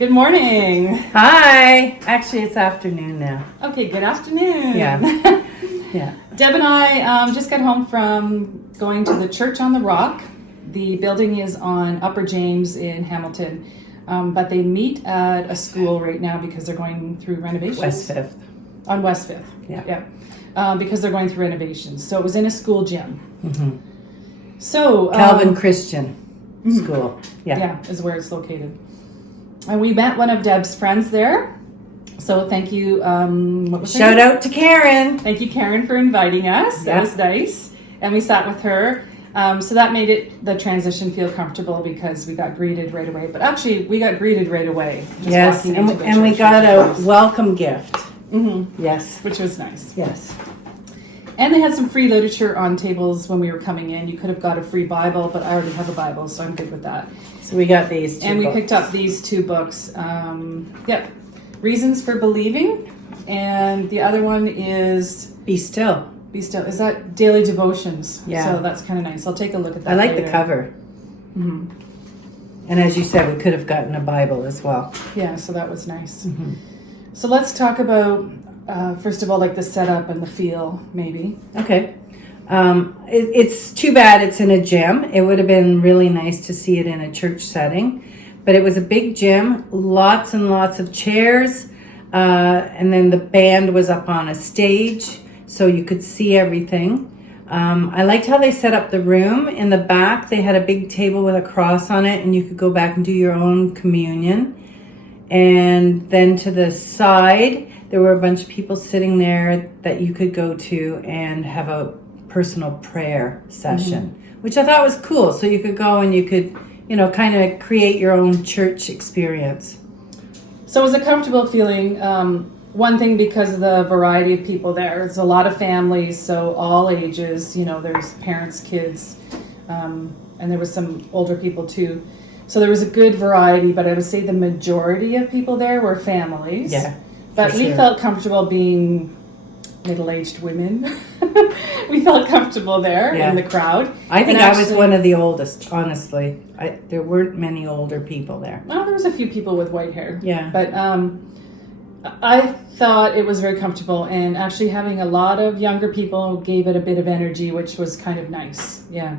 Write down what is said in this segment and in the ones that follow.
Good morning. Hi. Actually, it's afternoon now. Okay, good afternoon. Yeah. Yeah. Deb and I just got home from going to the Church on the Rock. The building is on Upper James in Hamilton, but they meet at a school right now because they're going through renovations. West 5th. On West 5th. Yeah. Because they're going through renovations. So it was in a school gym. Mm-hmm. So Calvin Christian School. Yeah, is where it's located. And we met one of Deb's friends there. So thank you. Shout out to Karen. Thank you, Karen, for inviting us. That was nice. And we sat with her. So that made the transition feel comfortable because we got greeted right away. But actually, we got greeted right away. Yes, and we got a welcome gift. Mm-hmm. Yes. Which was nice. Yes. And they had some free literature on tables when we were coming in. You could have got a free Bible, but I already have a Bible, so I'm good with that. So we got these two And we books. picked up these two books. Reasons for Believing. And the other one is Be Still. Be Still. Is that Daily Devotions? Yeah. So that's kind of nice. I'll take a look at that I like later. the cover. Mm-hmm. And as you said, we could have gotten a Bible as well. Yeah, so that was nice. Mm-hmm. So let's talk about, first of all, like the setup and the feel, maybe. Okay. It's too bad it's in a gym. It would have been really nice to see it in a church setting. But it was a big gym, lots and lots of chairs. And then the band was up on a stage, so you could see everything. I liked how they set up the room. In the back, they had a big table with a cross on it, and you could go back and do your own communion. And then to the side, there were a bunch of people sitting there that you could go to and have a personal prayer session, which I thought was cool. So you could go and you could, kind of create your own church experience. So it was a comfortable feeling. One thing, because of the variety of people there. There's a lot of families, so all ages. There's parents, kids, and there was some older people too. So there was a good variety, but I would say the majority of people there were families. Yeah. But we felt comfortable being middle-aged women. We felt comfortable there in the crowd. I think I was one of the oldest, honestly. There weren't many older people there. Well, there was a few people with white hair. Yeah. But I thought it was very comfortable, and actually having a lot of younger people gave it a bit of energy, which was kind of nice. Yeah.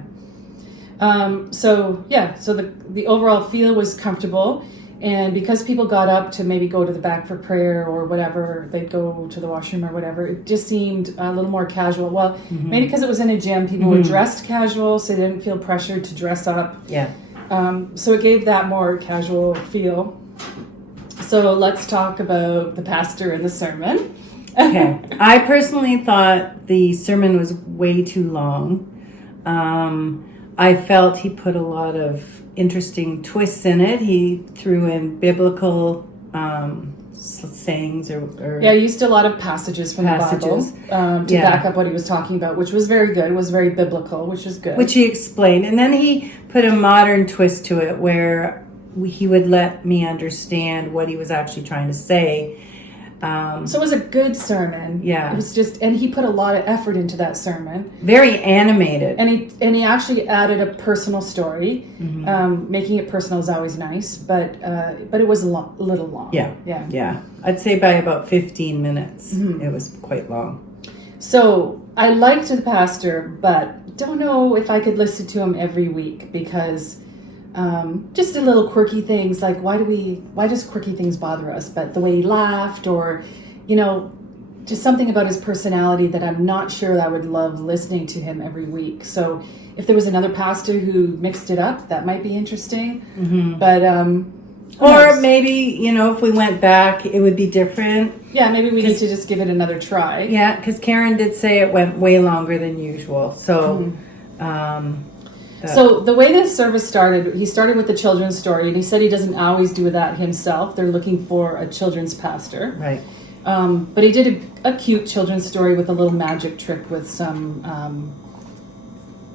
So the overall feel was comfortable. And because people got up to maybe go to the back for prayer or whatever, they'd go to the washroom or whatever, it just seemed a little more casual. Well, maybe because it was in a gym, people were dressed casual, so they didn't feel pressured to dress up. Yeah. So it gave that more casual feel. So let's talk about the pastor and the sermon. Okay. I personally thought the sermon was way too long. I felt he put a lot of interesting twists in it. He threw in biblical sayings or he used a lot of passages from the Bible to back up what he was talking about, which was very good. It was very biblical, which is good. Which he explained. And then he put a modern twist to it where he would let me understand what he was actually trying to say. So it was a good sermon. Yeah. It was and he put a lot of effort into that sermon. Very animated. And he actually added a personal story. Making it personal is always nice, but it was a little long. Yeah. I'd say by about 15 minutes, it was quite long. So I liked the pastor, but don't know if I could listen to him every week because just the little quirky things, like why does quirky things bother us? But the way he laughed, or just something about his personality that I'm not sure I would love listening to him every week. So if there was another pastor who mixed it up, that might be interesting. But or maybe if we went back, it would be different. Yeah, maybe we need to just give it another try. Yeah, because Karen did say it went way longer than usual. So. So the way this service started, he started with the children's story, and he said he doesn't always do that himself. They're looking for a children's pastor. Right. But he did a cute children's story with a little magic trick with some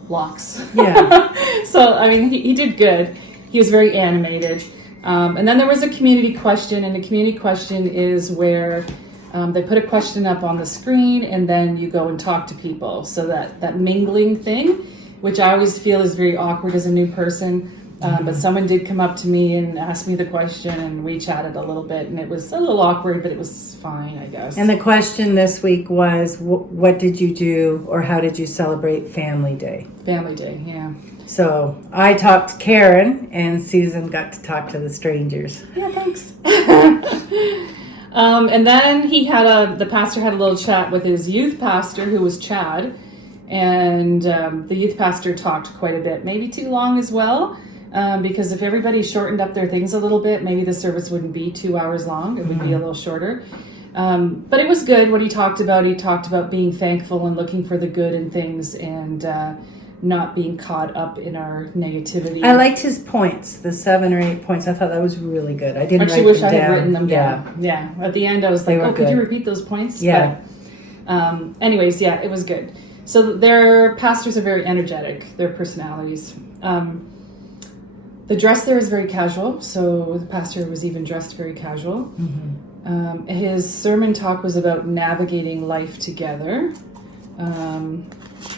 blocks. Yeah. So, I mean, he did good. He was very animated. And then there was a community question, and the community question is where they put a question up on the screen, and then you go and talk to people. So that mingling thing, which I always feel is very awkward as a new person. But someone did come up to me and ask me the question, and we chatted a little bit, and it was a little awkward, but it was fine, I guess. And the question this week was, what did you do or how did you celebrate Family Day? Family Day, yeah. So I talked to Karen, and Susan got to talk to the strangers. Yeah, thanks. And then the pastor had a little chat with his youth pastor, who was Chad, and the youth pastor talked quite a bit, maybe too long as well, because if everybody shortened up their things a little bit, maybe the service wouldn't be 2 hours long. It would be a little shorter. But it was good what he talked about. He talked about being thankful and looking for the good in things, and not being caught up in our negativity. I liked his points, the 7 or 8 points. I thought that was really good. I didn't actually write wish them I had down. written them down. Yeah. At the end, I was like, could you repeat those points? Yeah. But, anyways, yeah, it was good. So their pastors are very energetic, their personalities. The dress there is very casual, so the pastor was even dressed very casual. Mm-hmm. His sermon talk was about navigating life together.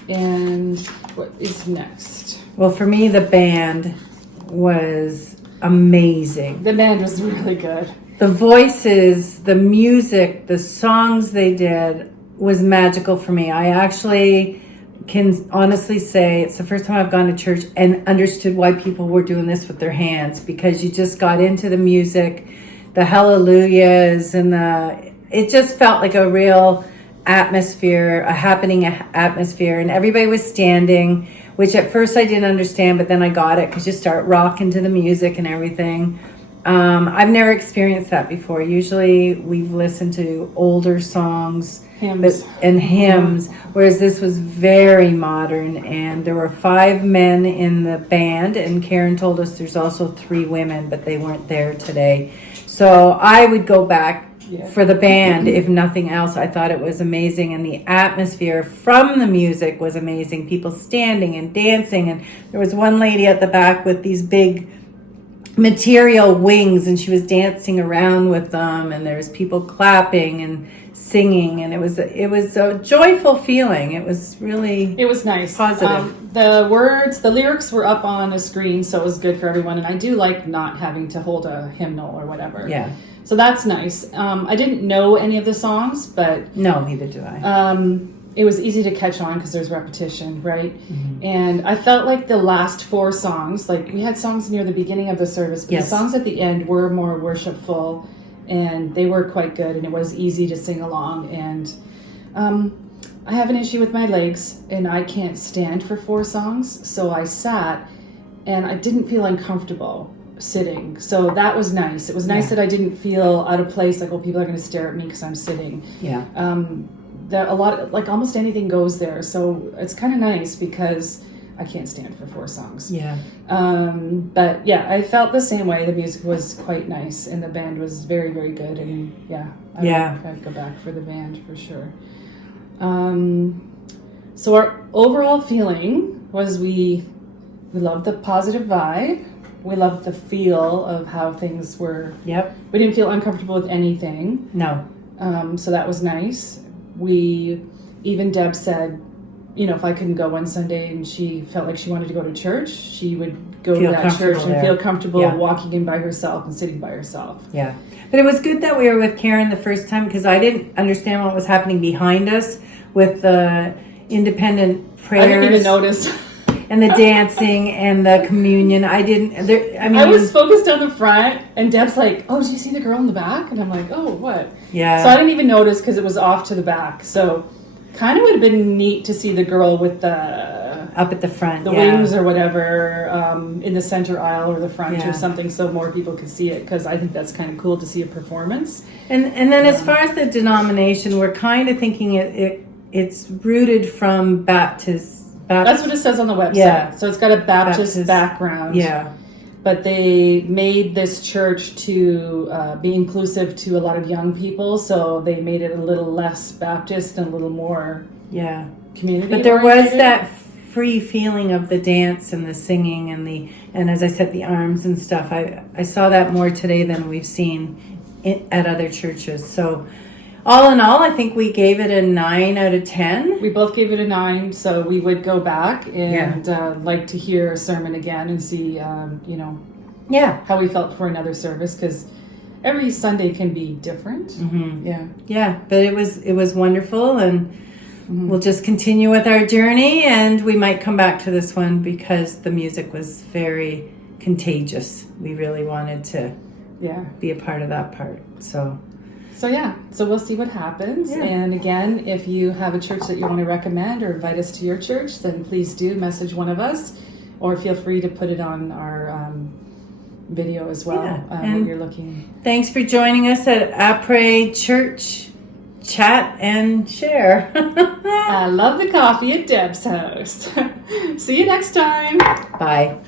And what is next? Well, for me, the band was amazing. The band was really good. The voices, the music, the songs they did was magical for me. I actually can honestly say it's the first time I've gone to church and understood why people were doing this with their hands, because you just got into the music, the hallelujahs, and it just felt like a real atmosphere, a happening atmosphere, and everybody was standing, which at first I didn't understand, but then I got it because you start rocking to the music and everything. I've never experienced that before. Usually we've listened to older songs and hymns, whereas this was very modern, and there were 5 men in the band, and Karen told us there's also 3 women, but they weren't there today. So I would go back for the band, if nothing else. I thought it was amazing, and the atmosphere from the music was amazing. People standing and dancing, and there was one lady at the back with these big material wings, and she was dancing around with them, and there's people clapping and singing, and it was a joyful feeling. It was nice, positive. The lyrics were up on a screen, so it was good for everyone, and I do like not having to hold a hymnal or whatever. Yeah. So that's nice. I didn't know any of the songs, but... No, neither did I. It was easy to catch on because there's repetition, right? Mm-hmm. And I felt like the last 4 songs, like we had songs near the beginning of the service, but the songs at the end were more worshipful, and they were quite good, and it was easy to sing along. And I have an issue with my legs, and I can't stand for 4 songs, so I sat, and I didn't feel uncomfortable sitting, so that was nice. It was nice that I didn't feel out of place, like, people are going to stare at me because I'm sitting. Yeah. Almost anything goes there, so it's kind of nice because I can't stand for 4 songs. Yeah. But yeah, I felt the same way. The music was quite nice, and the band was very, very good, and I'd go back for the band for sure. So our overall feeling was we loved the positive vibe. We loved the feel of how things were. Yep. We didn't feel uncomfortable with anything. No. So that was nice. Even Deb said, if I couldn't go one Sunday and she felt like she wanted to go to church, she would go to that church and feel comfortable walking in by herself and sitting by herself. Yeah. But it was good that we were with Karen the first time, because I didn't understand what was happening behind us with the independent prayers. I didn't even notice. And the dancing and the communion. I was focused on the front, and Deb's like, "Oh, did you see the girl in the back?" And I'm like, "Oh, what?" Yeah. So I didn't even notice because it was off to the back. So kind of would have been neat to see the girl with the up at the front, the wings or whatever, in the center aisle or the front or something, so more people could see it, because I think that's kind of cool to see a performance. And then as far as the denomination, we're kind of thinking it's rooted from Baptist. That's what it says on the website. Yeah. So it's got a Baptist background. Yeah. But they made this church to be inclusive to a lot of young people, so they made it a little less Baptist and a little more community. But there was that free feeling of the dance and the singing and as I said, the arms and stuff. I saw that more today than we've seen at other churches. So all in all, I think we gave it a 9 out of 10. We both gave it a 9, so we would go back and like to hear a sermon again and see, Yeah. how we felt for another service, because every Sunday can be different. Mm-hmm. Yeah. Yeah, but it was wonderful, and we'll just continue with our journey, and we might come back to this one because the music was very contagious. We really wanted to be a part of that part. So we'll see what happens. Yeah. And again, if you have a church that you want to recommend or invite us to your church, then please do message one of us, or feel free to put it on our video as well. What you're looking. Thanks for joining us at Après Church Chat and Share. I love the coffee at Deb's house. See you next time. Bye.